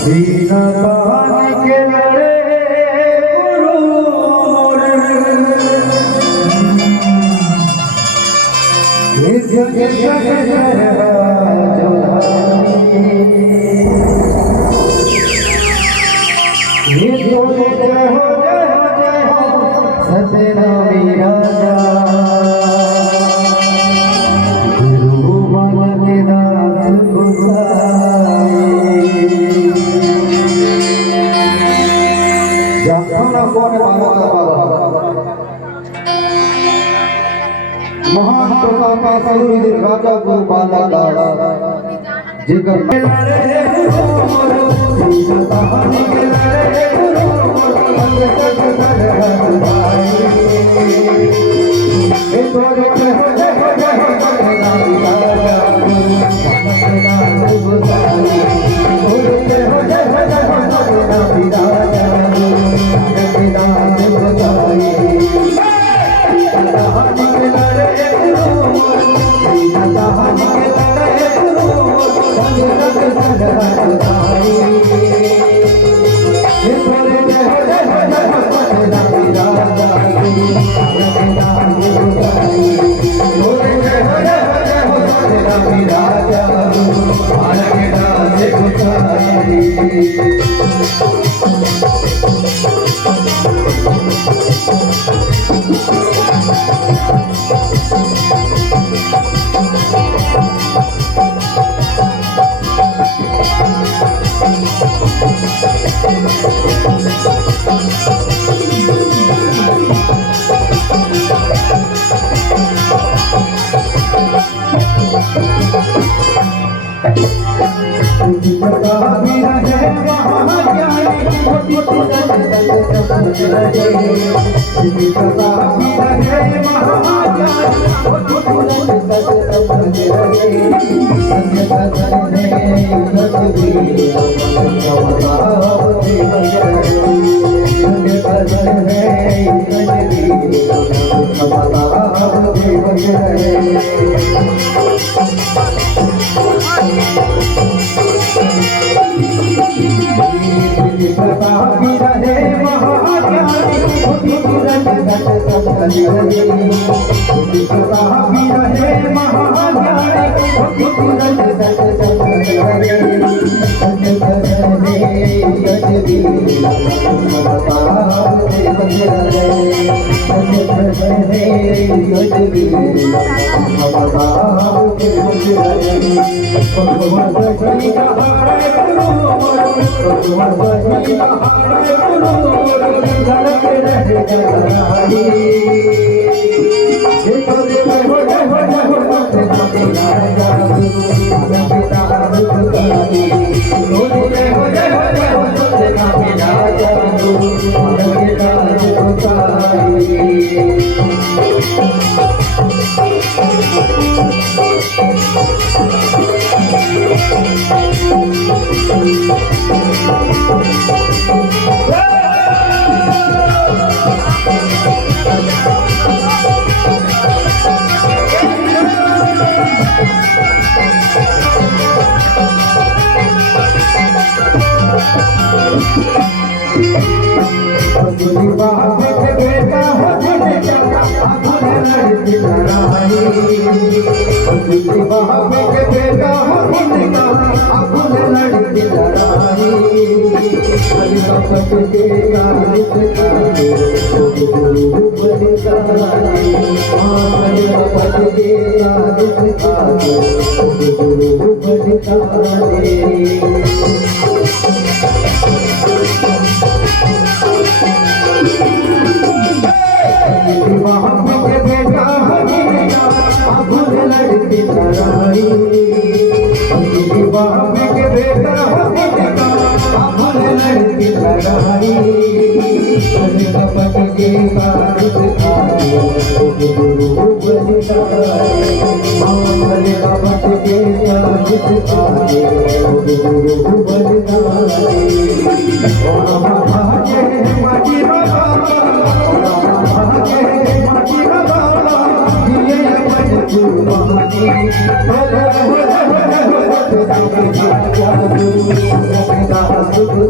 सीना तान के लड़े गुरु मोर इस ये तो जय हो सतनामी राजा गुरु बाबा के दास गुसाई जाना कौन महान प्रतापा सूर्य राजा को बाला दास जिगर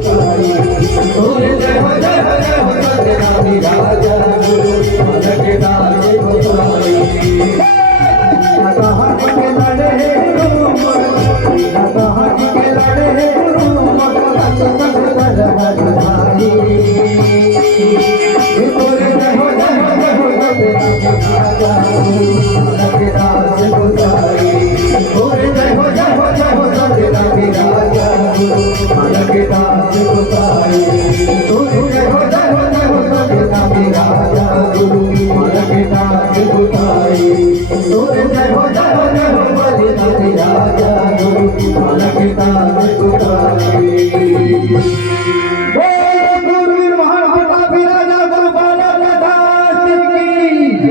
गुसाई तोरे जय हो जय हो जय हो सत्यनारायण राजा गुरु बालक दास गुसाई कहाँ के लड़े रूम कहाँ के लड़े रूम भाई तोरे जय हो जय हो जय हो सत्यनारायण राजा गुरु बालक दास गुसाई तोरे जय हो जय हो जय हो सत्यनारायण राजा गुरु बालक दास गुसाई तोरे जय हो जय हो जय हो सत्यनारायण राजा गुरु बालक दास गुसाई तोरे जय हो जय हो जय हो सत्यनारायण राजा गुरु बालक दास गुसाई।